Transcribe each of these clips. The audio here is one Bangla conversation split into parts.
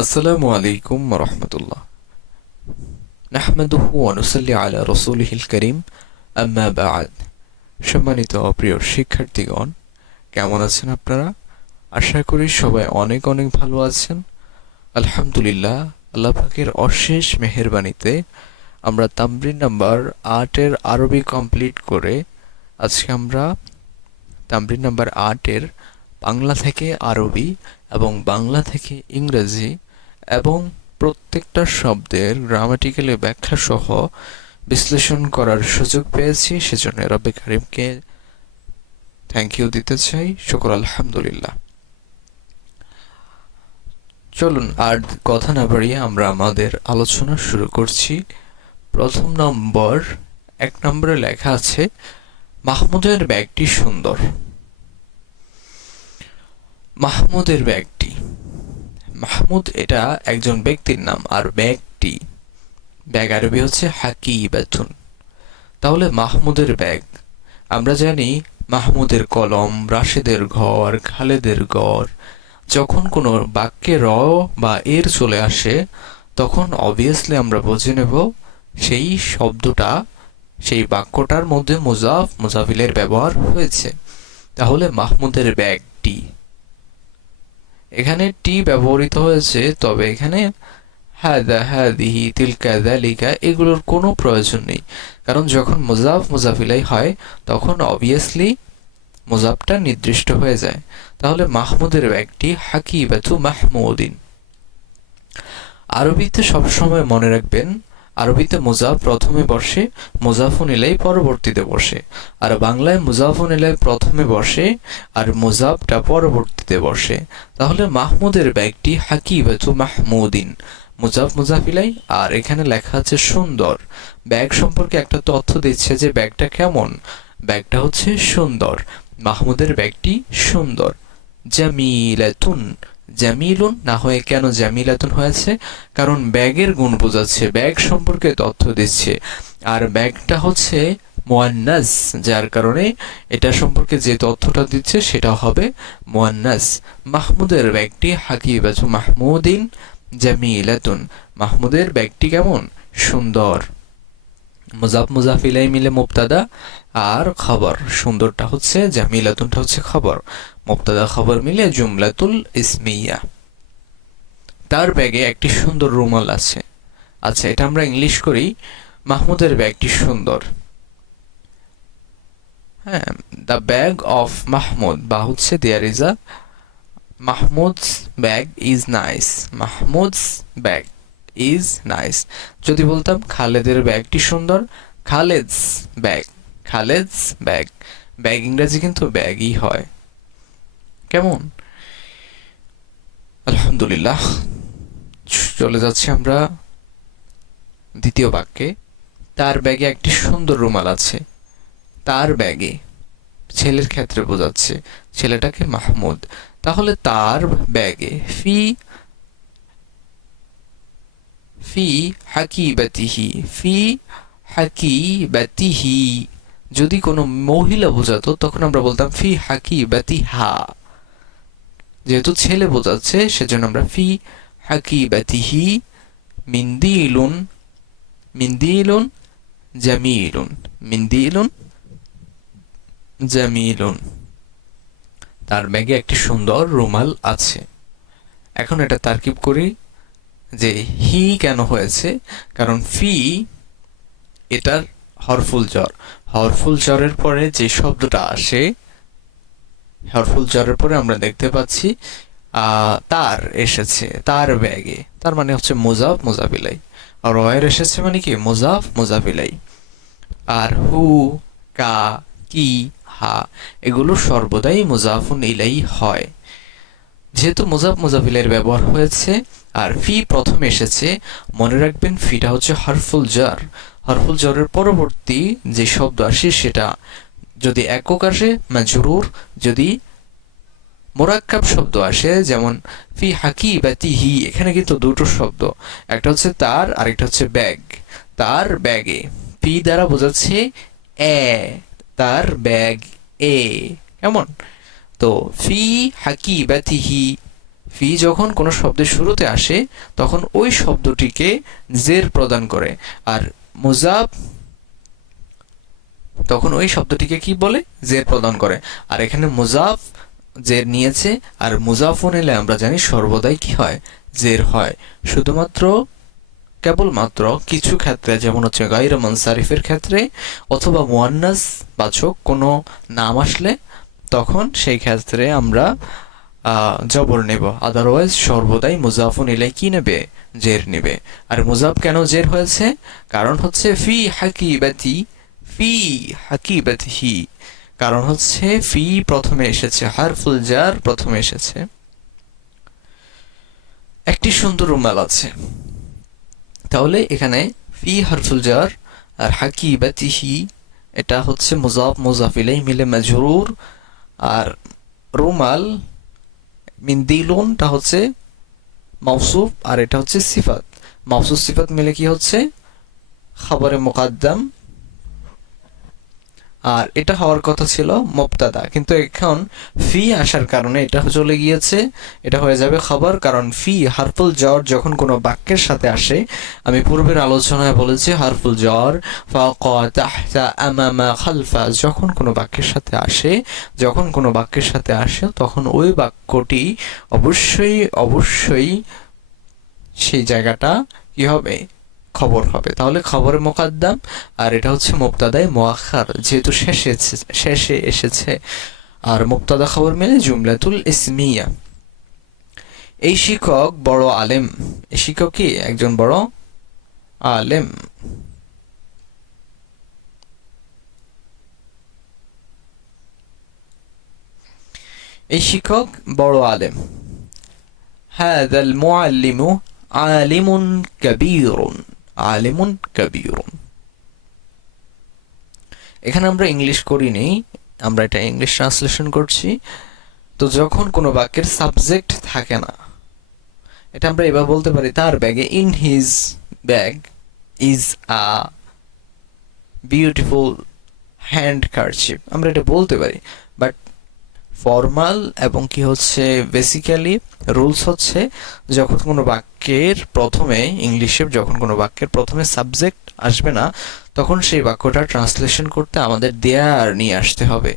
আসসালামু আলাইকুম রহমতুল্লাহ। নাহমাদুহু ওয়া নুসাল্লি আলা রাসূলিহিল কারীম, আম্মা বা'দ। সম্মানিত প্রিয় শিক্ষার্থীগণ, কেমন আছেন আপনারা? আশা করি সবাই অনেক অনেক ভালো আছেন। আলহামদুলিল্লাহ, আল্লাহ পাকের অশেষ মেহেরবানিতে আমরা তামরিন নাম্বার ৮-এর আরবি কমপ্লিট করে আজকে আমরা তামরিন নাম্বার ৮-এর বাংলা থেকে আরবি এবং বাংলা থেকে ইংরেজি এবং প্রত্যেকটা শব্দের গ্রামাটিক্যালি ব্যাখ্যা সহ বিশ্লেষণ করার সুযোগ পেয়েছি। সেজন্য রব্বে কারিমকে থ্যাংক ইউ দিতে চাই। শুকর আলহামদুলিল্লাহ। চলুন আর কথা না বাড়িয়ে আমরা আমাদের আলোচনা শুরু করছি। প্রথম নম্বর, ১ নম্বরে লেখা আছে মাহমুদের ব্যাগটি সুন্দর। মাহমুদের ব্যাগটি, মাহমুদ এটা একজন ব্যক্তির নাম, আর ব্যাগটি, ব্যাগ আরবি হচ্ছে হাকিবাতুন। তাহলে মাহমুদের ব্যাগ, আমরা জানি মাহমুদের কলম, রাশেদের ঘর, খালেদের গড়। যখন কোনো বাক্যে র বা এর চলে আসে তখন অবভিয়াসলি আমরা বুঝে নেব সেই শব্দটা, সেই বাক্যটার মধ্যে মুজাফ মুজাফিলের ব্যবহার হয়েছে। তাহলে মাহমুদের ব্যাগটি, এখানে টি ব্যবহৃত হয়েছে, তবে এখানে হাদা, হাদিহি, তিলকা, যালিকা এগুলোর কোনো প্রয়োজন নেই, কারণ যখন মুজাফ মুজাফিলাই হয় তখন অবভিয়াসলি মুজাফটা নির্দিষ্ট হয়ে যায়। তাহলে মাহমুদের ব্যাগটি হাকিবাতু মাহমুদিন। আরবিতে সবসময় মনে রাখবেন, আরবিতে মুজাফ প্রথমে বসে, মুজাফুন ইলাই পরবর্তীতে বসে, আর বাংলায় মুজাফুন ইলাই প্রথমে বসে আর মুজাফটা পরবর্তীতে বসে। তাহলে মাহমুদের ব্যাগটি হাকিবাতু মাহমুদিন, মুজাফ মুজাফ ইলাই, আর এখানে লেখা আছে সুন্দর। ব্যাগ সম্পর্কে একটা তথ্য দিচ্ছে যে ব্যাগটা কেমন, ব্যাগটা হচ্ছে সুন্দর। মাহমুদের ব্যাগটি সুন্দর। জামিলাতুন, জামিলুন না হয়ে কেন জামিলাতুন হয়েছে? কারণ ব্যাগের গুণ বোঝাচ্ছে, ব্যাগ সম্পর্কে তথ্য দিচ্ছে, আর ব্যাগটা হচ্ছে মুয়ান্নাস, যার কারণে এটা সম্পর্কে যে তথ্যটা দিচ্ছে সেটা হবে মুয়ান্নাস। মাহমুদের ব্যাগটি হাকিবাতু মাহমুদিন জামিলাতুন, মাহমুদের ব্যাগটি কেমন? সুন্দর। মুজাফ মুজাফ ইলাই মিলে মুবতাদা আর খবর, সুন্দরটা হচ্ছে, জামিলাতুনটা হচ্ছে খবর, মুবতাদা খবর মিলে জুমলাতুল ইসমিয়া। তার ব্যাগে একটি সুন্দর রুমাল আছে। আচ্ছা, এটা আমরা ইংলিশ করি, মাহমুদের ব্যাগটি সুন্দর। হ্যাঁ, দ্য ব্যাগ অফ মাহমুদ, বা হচ্ছে there is a Mahmud's bag is nice, Mahmud's bag is nice. যদি বলতাম খালেদের ব্যাগটি সুন্দর, Khaled's bag, Khaled's bag, bag ইংরেজি কিন্তু ব্যাগই হয়। কেমন? আলহামদুলিল্লাহ। চলে যাচ্ছি আমরা দ্বিতীয় বাক্যে। তার ব্যাগে একটি সুন্দর রুমাল আছে। তার ব্যাগে ছেলের ক্ষেত্রে বোঝাচ্ছে, ছেলেটাকে মাহমুদ। তাহলে তার ব্যাগে ফি, ফি হাকিবাতিহি, ফি হাকিবাতিহি। যদি কোনো মহিলা বোঝাতো তখন আমরা বলতাম ফি হাকিবাতিহা। যেহেতু ছেলে বোঝাচ্ছে সেজন্য আমরা ফি হাকিবাতিহি মিন্দিলুন, মিন্দিলুন জামিলুন, মিন্দিলুন জামিলুন। তার ব্যাগে একটি সুন্দর রুমাল আছে। এখন এটা তারকিব করি যে হি কেন হয়েছে, কারণ ফি এটার হরফুল জ্বর, হরফুল জ্বরের পরে যে শব্দটা আসে, হরফুল জ্বরের পরে আমরা দেখতে পাচ্ছি তার এসেছে, তার ব্যাগে, তার মানে হচ্ছে মুজাফ মুজাফিলাই, আর রয়ের এসেছে মানে কি মুজাফ মুজাফিলাই। আর হু, কা, কি, হা এগুলো সর্বদাই মুজাফুন ইলাই হয়। যেহেতু মুজাফ মুজাফিলের ব্যবহার হয়েছে আর ফি প্রথমে এসেছে, মনে রাখবেন ফিটা হচ্ছে হরফুল জ্বর, হরফুল জ্বরের পরবর্তী যে শব্দ আসে সেটা যদি একক আসে মাজরুর, যদি মোরাক্কাব শব্দ আসে যেমন ফি হাকিবাতিহি, এখানে কিন্তু দুটো শব্দ, একটা হচ্ছে তার, আরেকটা হচ্ছে ব্যাগ। তার ব্যাগে ফি দ্বারা বোঝাচ্ছে এ, তার ব্যাগ এ। কেমন? তো ফি হাকিবাতিহি, ফি যখন কোনো শব্দের শুরুতে আসে তখন ওই শব্দটিকে জের প্রদান করে, আর মুজাফ তখন ওই শব্দটিকে কি বলে, জের প্রদান করে। আর এখানে মুজাফ জের নিয়েছে, আর মুজাফুন এলে আমরা জানি সর্বদাই কি হয়, জের হয়। শুধুমাত্র কেবলমাত্র কিছু ক্ষেত্রে, যেমন হচ্ছে গায়রে মুনসারিফের ক্ষেত্রে অথবা মুয়ান্নাস বাচক কোনো নাম আসলে তখন সেই ক্ষেত্রে আমরা জবর নেব, আদারওয়াইজ সর্বদাই মুজাফুন ইলাই কি নেবে, জের নেবে। আর মুজাফ কেন জের হয়েছে, কারণ হচ্ছে ফি হাকিবাতিহি, কারণ হচ্ছে ফি প্রথমে এসেছে, হারফুল জার প্রথমে এসেছে। একটি সুন্দর রুমাল আছে, তাহলে এখানে ফি হারফুল জার আর হাকিবাতিহি এটা হচ্ছে মুজাফ মুজাফ ইলাই মিলে মাজরুর, আর রুমাল মিন্দিলুনটা হচ্ছে মাউসুফ, আর এটা হচ্ছে সিফাত। মাউসুফ সিফাত মিলে কি হচ্ছে, খবরে মুকাদ্দাম, আর এটা হওয়ার কথা ছিল মুবতাদা, কিন্তু এখন ফি আসার কারণে এটা চলে গিয়েছে, এটা হয়ে যাবে খবর। কারণ ফি হারফুল জ্বর যখন কোনো বাক্যের সাথে আসে, আমি পূর্বের আলোচনায় বলেছি হারফুল জ্বর ফাওকা তাহতা আমামা খালফা যখন কোনো বাক্যের সাথে আসে, তখন ওই বাক্যটি অবশ্যই সেই জায়গাটা কি হবে, খবর হবে। তাহলে খবরে মুকাদ্দাম, আর এটা হচ্ছে মুবতাদায়ে মুআখার, যেহেতু শেষে এসেছে, আর মুবতাদা খবর মিলে জুমলাতুল ইসমিয়া। এই শিক্ষক বড় আলেম, এই শিক্ষক কি একজন বড় আলেম। এই শিক্ষক বড় আলেম। হাযাল মুআল্লিমু আলিমুন কাবীরুন, আলিমুন কাবীরুন। এখানে আমরা ইংলিশ করিনি, আমরা এটা ইংলিশ ট্রান্সলেশন করছি। তো যখন কোনো বাক্যের সাবজেক্ট থাকে না, এটা আমরা এবার বলতে পারি তার ব্যাগে, in his bag is a beautiful handkerchief, আমরা এটা বলতে পারি। বাট ফর্মাল এবং কি হচ্ছে বেসিক্যালি রুলস হচ্ছে, যখন কোনো বাক্যের প্রথমে ইংলিশে যখন কোনো বাক্যের প্রথমে সাবজেক্ট আসবে না, তখন সেই বাক্যটা ট্রান্সলেশন করতে আমাদের দেয়ার নিয়ে আসতে হবে।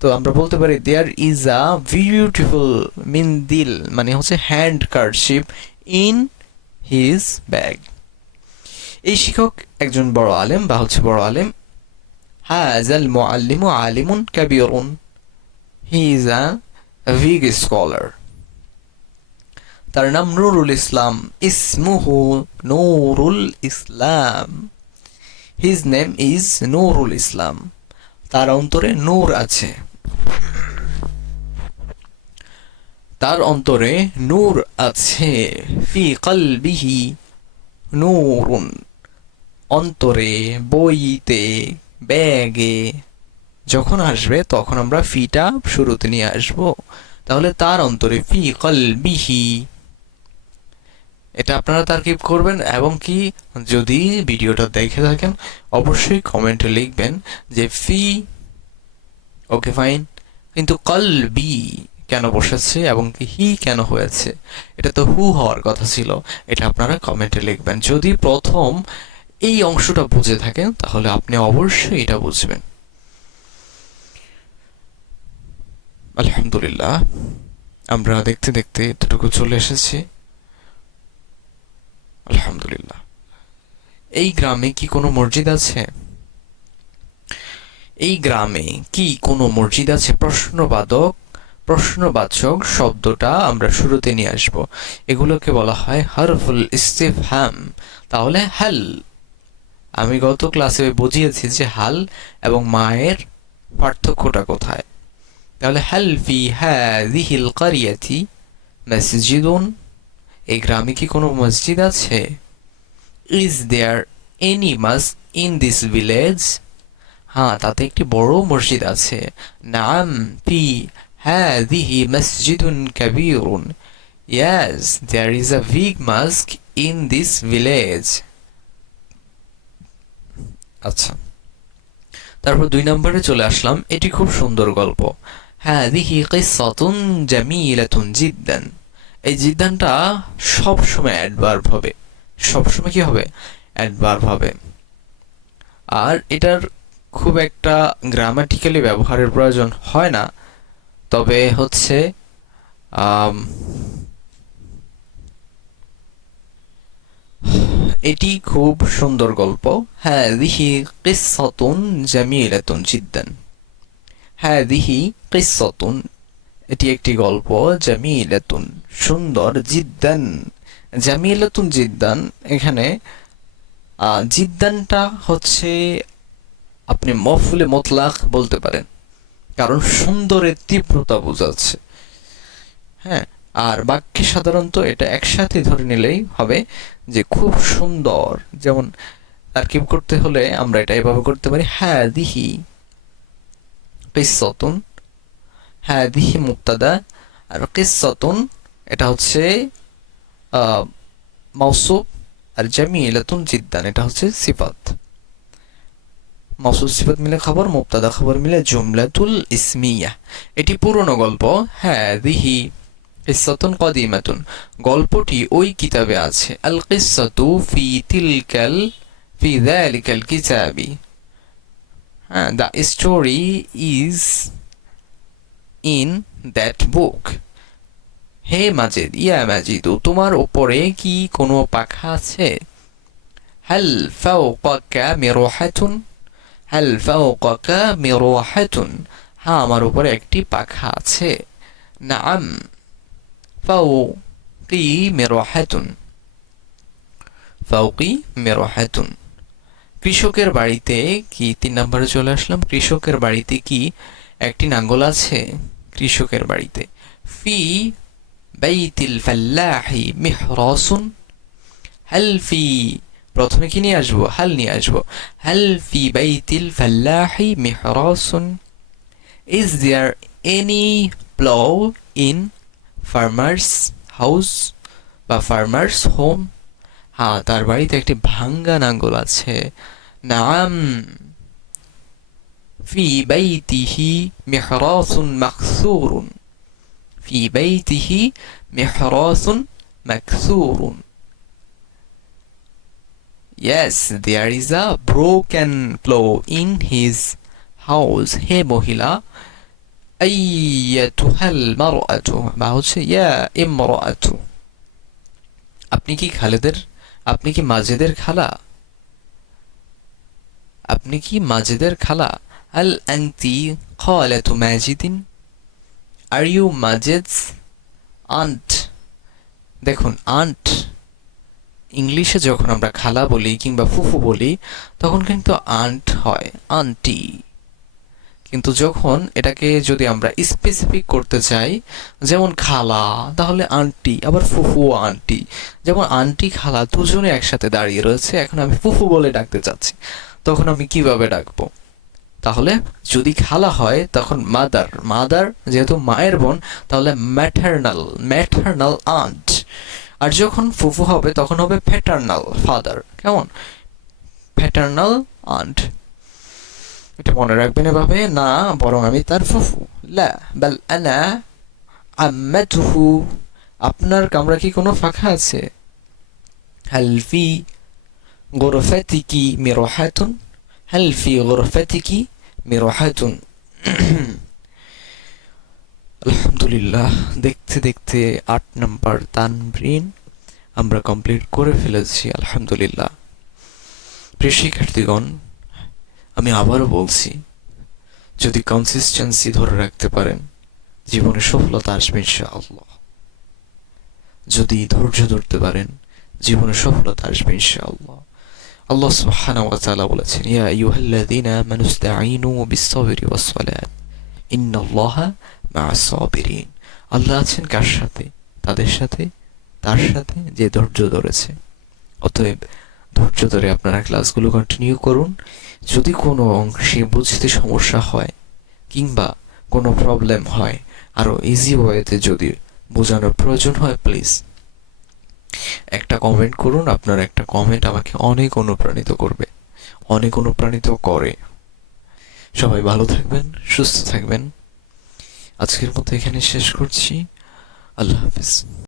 তো আমরা বলতে পারি দেয়ার ইজ আ বিউটিফুল মিন্দিল, মানে হচ্ছে handkerchief in his bag. এই শিক্ষক একজন বড় আলেম বা হচ্ছে বড় আলেম। হাযাল মুআল্লিমু আলিমুন কাবীরুন, he is a big scholar. তার নাম নুরুল ইসলাম, ইসমুহু Nurul Islam, his name is Nurul Islam. তার অন্তরে নূর আছে, তার অন্তরে নূর আছে। ফি কলবিহি নূরুন, অন্তরে, বইতে, ব্যাগে যখন আসবে তখন আমরা ফিটা শুরুতে নিয়ে আসবো। তাহলে তার অন্তরে, ফি কলবিহি, এটা আপনারা তারকিব করবেন। এবং কি যদি ভিডিওটা দেখে থাকেন অবশ্যই কমেন্টে লিখবেন যে ফি, ওকে ফাইন, কিন্তু কলবি কেন বসেছে এবং কি হি কেন হয়েছে, এটা তো হু হওয়ার কথা ছিল। এটা আপনারা কমেন্টে লিখবেন। যদি প্রথম এই অংশটা বুঝে থাকেন তাহলে আপনি অবশ্যই এটা বুঝবেন। আলহামদুলিল্লাহ, আমরা দেখতে দেখতে এতটুকু চলে এসেছি। আলহামদুলিল্লাহ। এই গ্রামে কি কোনো মসজিদ আছে? এই গ্রামে কি কোনো মসজিদ আছে? প্রশ্নবাচক শব্দটা আমরা শুরুতে নিয়ে আসব। এগুলোকে বলা হয় হারফুল ইস্তিফহাম। তাহলে হাল, আমি গত ক্লাসে বুঝিয়েছি যে হাল এবং মায়ের পার্থক্যটা কোথায়। তাহলে হাল ফি হাযিহিল ক্বরিয়াতি মসজিদুন, এই গ্রামে কি কোনো মসজিদ আছে? Is there any mosque in this village, হ্যাঁ তাতে একটি বড় মসজিদ আছে। নাম ফি হাযিহি মসজিদুন কাবীরুন, yes there is a big mosque in this village. আচ্ছা, তারপর 2 নম্বরে চলে আসলাম। এটি খুব সুন্দর গল্প। হাযিহি কিসসাতুন জামিলাতুন জিদ্দান, এই জিদ্দানটা সবসময় অ্যাডভার্ব হবে, সবসময় কি হবে, অ্যাডভার্ব হবে। আর এটার খুব একটা গ্রামাটিক্যালি ব্যবহারের প্রয়োজন হয় না, তবে হচ্ছে এটি খুব সুন্দর গল্প। হাদিহি কিসসাতুন জামিলাতুন জিদ্দান। হাদিহি কিসসাতুন, এটি একটি গল্প, জামিলাতুন সুন্দর, জিদ্দান জামিলাতুন জিদ্দান। এখানে জিদ্দানটা হচ্ছে আপনি মফউলে মুতলাক বলতে পারেন, কারণ সুন্দরের তীব্রতা বোঝাচ্ছে। হ্যাঁ, আর বাক্যে সাধারণত এটা একসাথে ধরে নিলেই হবে যে খুব সুন্দর। যেমন তারকিব করতে হলে আমরা এটা এভাবে করতে পারি, হাদিহি কিসসাতুন, হাদিহি মুবতাদা, আর কিসসাতুন এটা হচ্ছে মাউসুফ, আর জামিলাতুন জিদ্দান এটা হচ্ছে সিফাত। মাউসুফ সিফাত মিলে খবর, মুবতাদা খবর মিলে জুমলাতুল ইসমিয়া। এটি পুরনো গল্প। হাদিহি কিসসাতুন কদিমাতুন, গল্পটি ওই কিতাবে আছে। আল কিসসাতু ফি যালিকাল কিতাবি, হ্যাঁ, the story is in that book. হে মাজিদ, ইয়া মাজিদু, তোমার উপরে কি কোনো পাখা আছে? হাল ফাওকাকা মিরুহাতুন, হাল ফাওকাকা মিরুহাতুন, হ্যাঁ আমার উপরে একটি পাখা আছে। নাআম ফাওকি মিরুহাতুন, ফাওকি মিরুহাতুন। কৃষকের বাড়িতে কি, 3 নম্বরে চলে আসলাম, কৃষকের বাড়িতে কি একটি নাঙ্গল আছে? কৃষকের বাড়িতে। ফি বাইতিল ফাল্লাহি মিহরাসুন, হাল ফি, প্রথমে কি নিয়ে আসবো, হাল নিয়ে আসবো। হাল ফি বাইতিল ফাল্লাহি মিহরাসুন, is there any plough in farmers house বা ফার্মার্স হোম? হ্যাঁ, তার বাড়িতে একটি ভাঙ্গা নাঙ্গল আছে। নাম ফি বাইতিহি মিহরাসুন মাকসুরুন, ফি বাইতিহি মিহরাসুন মাকসুরুন। Yes, there is a broken plow in his house. হে মহিলা, আইয়াতুহাল মারআতু, বা হচ্ছে ইয়া ইমরাআতু, আপনি কি খালেদের, আপনি কি মাজেদের খালা, আপনি কি মাজেদের খালা? হাল আনতি খালাতু মাজিদিন, আর ইউ মাজেদস আন্ট? দেখুন, আন্ট ইংলিশে যখন আমরা খালা বলি কিংবা ফুফু বলি তখন কিন্তু আন্ট হয়, আন্টি। কিন্তু যখন এটাকে যদি আমরা স্পেসিফিক করতে চাই, যেমন খালা, তাহলে আন্টি, আবার ফুফু আন্টি। যেমন আন্টি খালা দুজনে একসাথে দাঁড়িয়ে রয়েছে, এখন আমি ফুফু বলে ডাকতে চাচ্ছি, তখন আমি কিভাবে ডাকবো? তাহলে যদি খালা হয় তখন মাদার, মাদার যেহেতু মায়ের বোন, তাহলে ম্যাটারনাল, ম্যাটারনাল আন্ট। আর যখন ফুফু হবে তখন হবে প্যাটার্নাল ফাদার। কেমন? Paternal aunt. এটা মনে রাখবেন এভাবে, না বরং আমি তার ফুফু। লা বাল আনা আম্মাতুহু, আপনার কামরা কি কোনো ফাঁকা আছে? হাল ফি গুরফাতিকি মিরহাতুন, হাল ফি গুরফাতিকি মিরহাতুন। আলহামদুলিল্লাহ, দেখতে দেখতে 8 নম্বর তানবিন আমরা কমপ্লিট করে ফেলেছি, আলহামদুলিল্লাহ। প্রিয় শিক্ষার্থীগণ, আমি আবারও বলছি, যদি কনসিস্টেন্সি ধরে রাখতে পারেন জীবনে সফলতা আসবে ইনশাআল্লাহ। যদি ধৈর্য ধরতে পারেন জীবনে সফলতা আসবে ইনশাআল্লাহ। আল্লাহ সুবহানাহু ওয়া তাআলা বলেছেন, ইয়া আইয়ুহাল্লাযীনা আমানু ইসতাঈনু বিস-সাবরি ওয়াস-সালাত ইন্নাল্লাহা মা'আস সাবিরিন। আল্লাহ আছেন কার সাথে? তাদের সাথে, তার সাথে যে ধৈর্য ধরেছে। অতএব ধৈর্য ধরে আপনারা ক্লাসগুলো কন্টিনিউ করুন। যদি কোনো অংশে বুঝতে সমস্যা হয় কিংবা কোনো প্রবলেম হয়, আরো ইজি ওয়েতে যদি বোঝানোর প্রয়োজন হয়, প্লিজ একটা কমেন্ট করুন। আপনার একটা কমেন্ট আমাকে অনেক অনুপ্রাণিত করবে, অনেক অনুপ্রাণিত করে। সবাই ভালো থাকবেন, সুস্থ থাকবেন। আজকের মতো এখানে শেষ করছি। আল্লাহ হাফিজ।